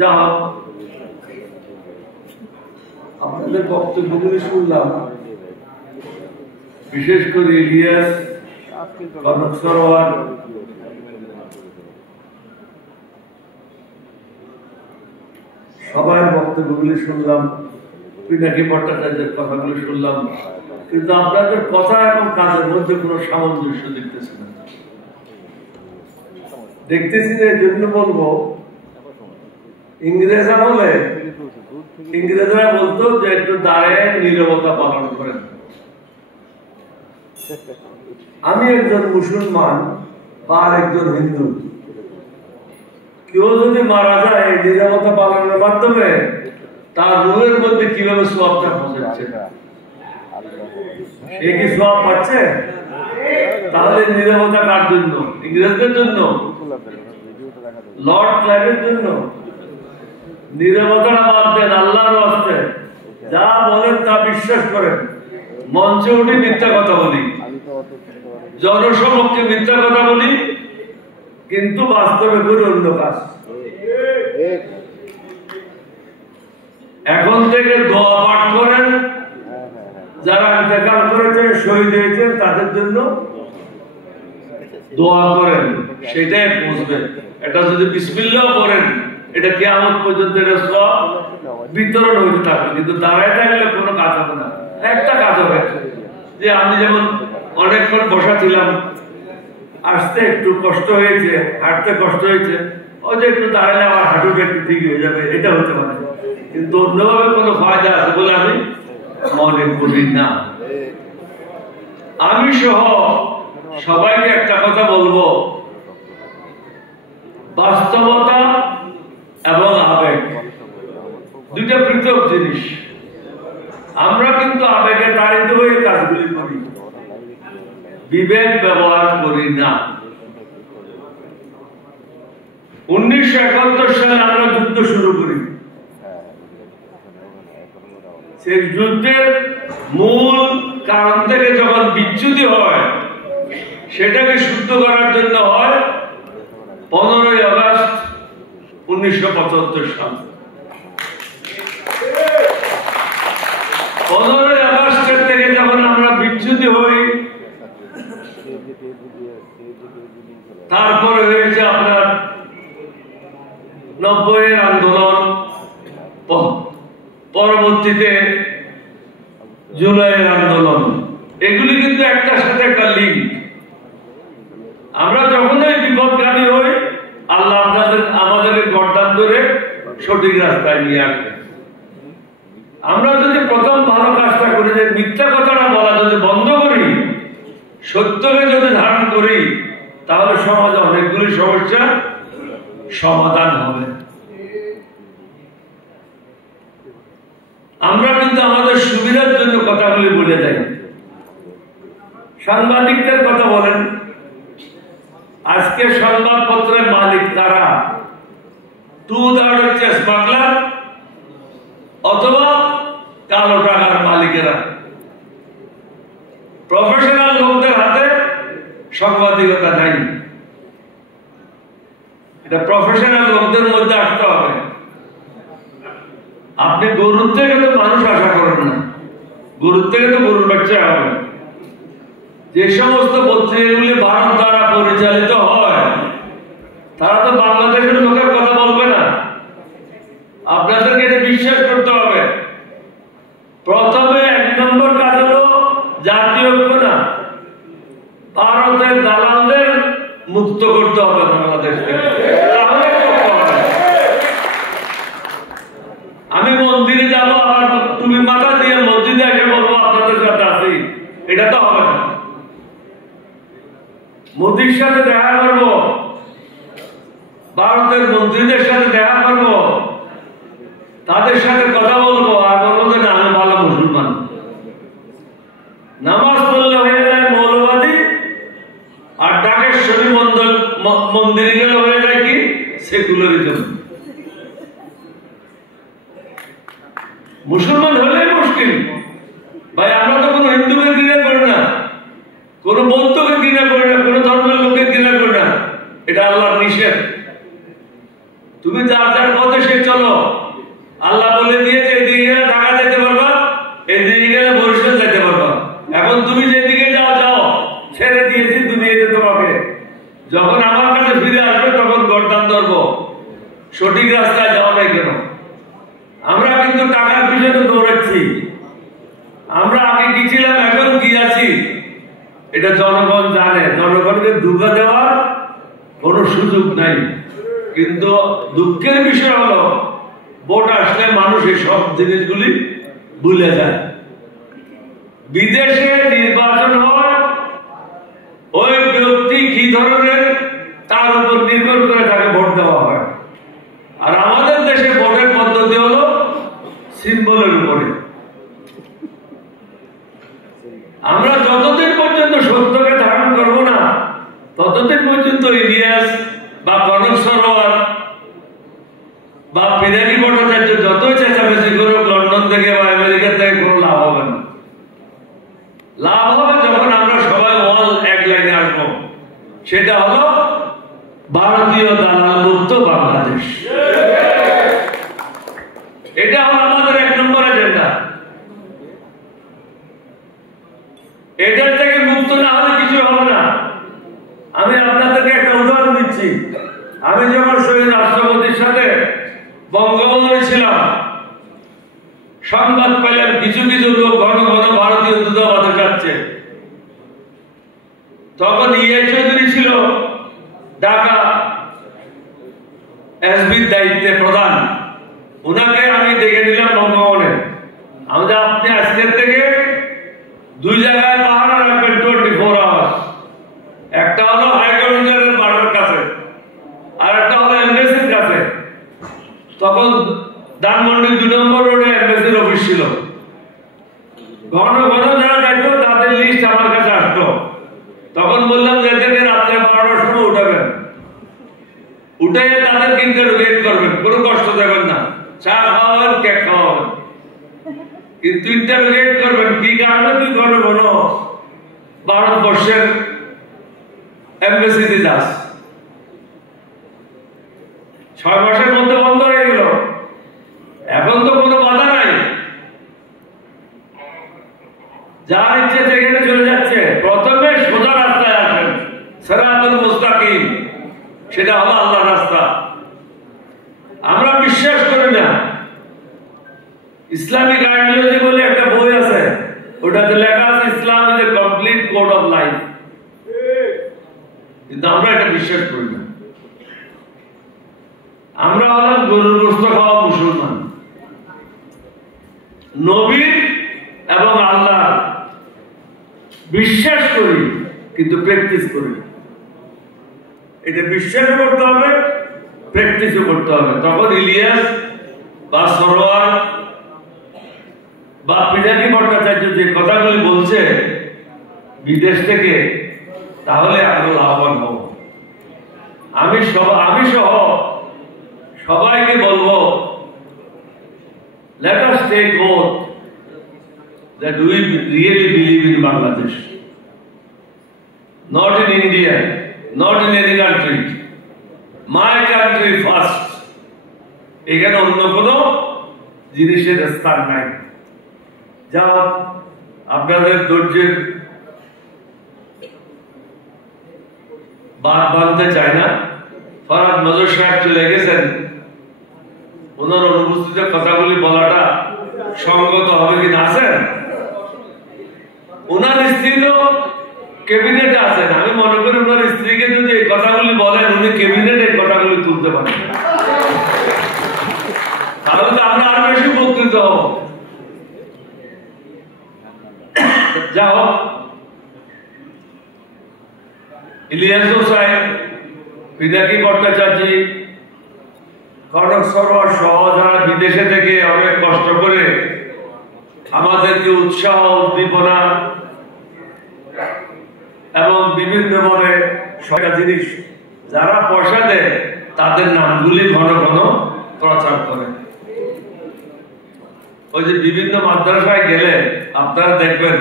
যা আপনাদের বক্তব্যগুলি শুনলাম, বিশেষ করে ইলিয়াস, কনক সরোয়ার, সবার বক্তব্যগুলি শুনলাম, পিনাকি ভট্টাচার্যের কথাগুলি শুনলাম, কিন্তু আপনাদের কথা এবং কাজের মধ্যে কোনো সামঞ্জস্য দেখতেছি না। দেখতেছি না, এই জন্য বলবো, ইংরেজ আমলে ইংরেজরা বলতো যে একটু দাঁড়ায় নীরবতা পালন করেন। আমি একজন মুসলমান বা একজন হিন্দু, কেউ যদি মারা যায় নীরবতা পালনের মাধ্যমে তার রুহের মধ্যে কিভাবে সোয়াবটা পৌঁছাচ্ছে, সে কি সোয়াব পাচ্ছে? তাহলে নীরবতা কার জন্য? ইংরেজদের জন্য? লর্ড ক্লাইভের জন্য? নীরবতাটা বাদ দেন, আল্লাহর রাস্তে যা বলেন তা বিশ্বাস করেন। মঞ্চে উঠে মিথ্যা কথা বলি, জনসমক্ষে মিথ্যা কথা বলি, কিন্তু বাস্তবে করি অন্য কাজ। এখন থেকে দোয়া পাঠ করেন, যারা ইন্তেকাল করেছেন, শহীদ হয়েছেন, তাদের জন্য দোয়া করেন, সেটাই পৌঁছবে। এটা যদি বিসমিল্লাহ করেন, এটা কিয়ামত পর্যন্ত এটা সব বিতরণ হতে থাকবে, কিন্তু দাঁড়ায় থাকলে কোনো কাজ হবে না। একটা কাজ হবে যে আমি যেমন অনেকক্ষণ বসা ছিলাম, আসতে একটু কষ্ট হয়েছে, হাঁটতে কষ্ট হয়েছে, ওই যে একটু দাঁড়ালে আমার হাঁটুটা একটু ঠিক হয়ে যাবে, এটা হতে পারে, কিন্তু অন্যভাবে কোনো ফায়দা আছে বলে আমি মনে করি না। আমি সহ সবাইকে একটা কথা বলবো, বাস্তবতা এবং আবেগ দুইটা পৃথক জিনিস। আমরা কিন্তু আবেগে তাড়িত হয়ে কাজগুলি করি, বিবেক ব্যবহার করি না। 1971 সালে আমরা যুদ্ধ শুরু করি। সেই যুদ্ধের মূল কারণ থেকে যখন বিচ্যুতি হয়, সেটাকে শুদ্ধ করার জন্য হয় 15ই আগস্ট 1975 সাল। 15ই আগস্টের থেকে যখন আমরা বিচ্যুতি হই, তারপরে হয়েছে আপনার 90-এর আন্দোলন, পরবর্তীতে জুলাইয়ের আন্দোলন। এগুলি কিন্তু একটার সাথে একটা লিঙ্ক। আমরা যখনই বিপদগামী হই, আল্লাহ আমাদেরকে গর্দান ধরে সঠিক রাস্তায় নিয়ে আসে। আমরা যদি প্রথম ভালো কাজটা করি, যে মিথ্যা কথাটা বলা যদি বন্ধ করি, সত্যকে যদি ধারণ করি, তাহলে সমাজে অনেকগুলি সমস্যার সমাধান হবে। আমরা কিন্তু আমাদের সুবিধার জন্য কথাগুলি বলে যাই। সাংবাদিকদের কথা বলেন, আজকে সংবাদপত্রের মালিক তারা, টু-থার্ড হচ্ছে স্মাগলার অথবা কালো টাকার মালিকেরা। প্রফেশনাল লোকদের হাতে সাংবাদিকতা নাই। এটা প্রফেশনাল লোকদের মধ্যে আসতে হবে। আপনি গরুর থেকে তো মানুষ আশা করেন না, গরুর থেকে তো গরুর বাচ্চা হবে। যে সমস্ত পত্রিকাগুলি ভারত দ্বারা পরিচালিত হয়, তারা তো বাংলাদেশের লোকের কথা বলবে না। আপনাদেরকে এটা বিশ্বাস করতে হবে। প্রথমে 1 নম্বর কাজ হলো জাতীয় ঐক্য না, ভারতের দালালদের মুক্ত করতে হবে বাংলাদেশ থেকে। আমি মন্দিরে যাব, আবার তুমি মাথা দিয়ে মসজিদে এসে বলবো আপনাদের সাথে আছি, এটা তো হবে না। মোদির সাথে দেখা করবো, ভারতের মন্ত্রীদের সাথে দেখা করবো, তাদের সাথে কথা বলবো, আর বলবো যে না আমি ভালো মুসলমান। নামাজ পড়লে হয়ে যায় মৌলবাদী, আর ডাকেশ্বরী মন্দিরে গেলে হয়ে যায় কি সেকুলারিজম। মুসলমান হলেই মুশকিল ভাই। আমরা তো কোনো হিন্দুকে ঘৃণা করি না, কোনো বৌদ্ধকে ঘৃণা করি না, কোনো ধর্মের লোককে ঘৃণা করি না, এটা আল্লাহর নিষেধ। তুমি যার যার পথে সে চলো। আল্লাহ বলে দিয়েছে এদিকে গেলে ঢাকা যেতে পারবা, এদিকে গেলে বরিশাল যেতে পারবা। এখন তুমি যেদিকে যাও যাও, ছেড়ে দিয়েছি দুনিয়াতে তোমাকে। যখন আমার কাছে ফিরে আসবে তখন গর্দান ধরবো, সঠিক রাস্তায় যাও নাই কেন। আমরা কিন্তু টাকার পিছনে দৌড়াচ্ছি। আমরা আগে কি ছিলাম, এখন কি আছি, এটা জনগণ জানে। জনগণকে ধোঁকা দেওয়ার কোন সুযোগ নাই। কিন্তু দুঃখের বিষয় হলো ভোট আসলে মানুষ এই সব জিনিসগুলি ভুলে যায়। বিদেশে নির্বাচন হয়, ওই ব্যক্তি কি ধরনের তার উপর নির্ভর করে তাকে ভোট দেওয়া হয়। আর আমাদের দেশে ভোটের পদ্ধতি হলো সিম্বলের উপরে। আমরা যতদিন পর্যন্ত সত্যকে ধারণ করব না, ততদিন পর্যন্ত ইলিয়াস বা কনক সরোয়ার বা পিনাকি ভট্টাচার্য যতই চেঁচামেচি করুক লন্ডন থেকে বা আমেরিকা থেকে, কোনো লাভ হবে না। লাভ হবে যখন আমরা সবাই অল এক লাইনে আসবো। সেটা হলো ভারতীয় দালাল মুক্ত বাংলাদেশ। এটা হলো আমাদের 1 নম্বর এজেন্ডা। এটার থেকে মুক্ত না হলে কিছু হবে না। আমি আপনাদেরকে একটা উদাহরণ দিচ্ছি। আমি যখন শহীদ রাষ্ট্রপতির সাথে বঙ্গবন্ধু ছিলাম, সংবাদ পেলাম কিছু কিছু লোক ঘন ঘন ভারতীয় দূতাবাসে যাচ্ছে। তখন ইয়ে চৌধুরী ছিল ঢাকা এসবির দায়িত্বে প্রধান। উনাকে আমি দেখে নিলাম বঙ্গভবনে। আমাদের আপনি আজকের থেকে 2 জায়গায় পাহারা রাখবেন 24 আওয়ার্স। একটা হলো হাইকমিশনের বাড়ির কাছে, আর একটা হলো এমবেসির কাছে। তখন ধানমন্ডি 2 নম্বর রোডে এমবেসির অফিস ছিল। ঘন ঘন যারা যাইতো তাদের লিস্ট আমার কাছে আসতো। তখন বললাম যে এদেরকে রাত্রে 12টার সময় উঠাবেন, উঠে তাদের কিন্তু ওয়েট করবেন, কোনো কষ্ট দেবেন না। চা খাওয়াবেন, কেক খাওয়াবেন, কিন্তু ইন্টারোগেট করবেন কি কারণে তুই ঘন ঘন ভারতবর্ষের এমবেসিতে যাস। 6 মাসের মধ্যে বন্ধ হয়ে গেল। এখন তো কোনো বাধা নাই, যার ইচ্ছে সেখানে চলে যাচ্ছে। প্রথমে সোজা রাস্তায় আসেন, সিরাতুল মুস্তাকিম, সেটা হলো আল্লাহর রাস্তা। আমরা বিশ্বাস করি না। ইসলামিক আইডিওলজি বলে একটা বই আছে, ওটাতে লেখা আছে Islam is a complete code of life. কিন্তু আমরা এটা বিশ্বাস করি না। আমরা হলাম গরুর গোশত খাওয়া মুসলমান। নবী এবং আল্লাহ বিশ্বাস করি, কিন্তু প্র্যাকটিস করি। এটা বিশ্বাস করতে হবে, প্র্যাকটিসও করতে হবে। তখন ইলিয়াস বা সরোয়ার বা পিনাকি ভট্টাচার্য যে কথাগুলি বলছে বিদেশ থেকে, তাহলে আমরা লাভবান হব। আমি সহ সবাইকে বলবো, let us take oath that we really believe in Bangladesh, not in India, not in any country. My country first. এখানে অন্য কোনো জিনিসের স্থান নাই। যা আপনাদের ধৈর্যের বাদ বাঁধতে চায় না। ফরহাদ নজর সাহেব চলে গেছেন, ওনার অনুপস্থিতিতে কথাগুলি বলাটা সঙ্গত হবে কিনা আছেন? ওনার স্ত্রী তো ক্যাবিনেটে আছেন। আমি মনে করি ওনার স্ত্রীকে যদি এই কথাগুলি বলেন, উনি ক্যাবিনেটে এই কথাগুলি তুলতে পারেন, তাহলে তো আমরা আরো বেশি উপকৃত হব। যা হোক, ইলিয়াস সাহেব, পিনাকি ভট্টাচার্য, কনক সরোয়ার সহ যারা বিদেশে থেকে অনেক কষ্ট করে আমাদেরকে উৎসাহ, উদ্দীপনা এবং বিভিন্ন ভাবে সরকার জিনিস যারা পয়সা দেয়, তাদের নামগুলি ঘন ঘন প্রচার করে। ওই যে বিভিন্ন মাদ্রাসায় গেলে আপনারা দেখবেন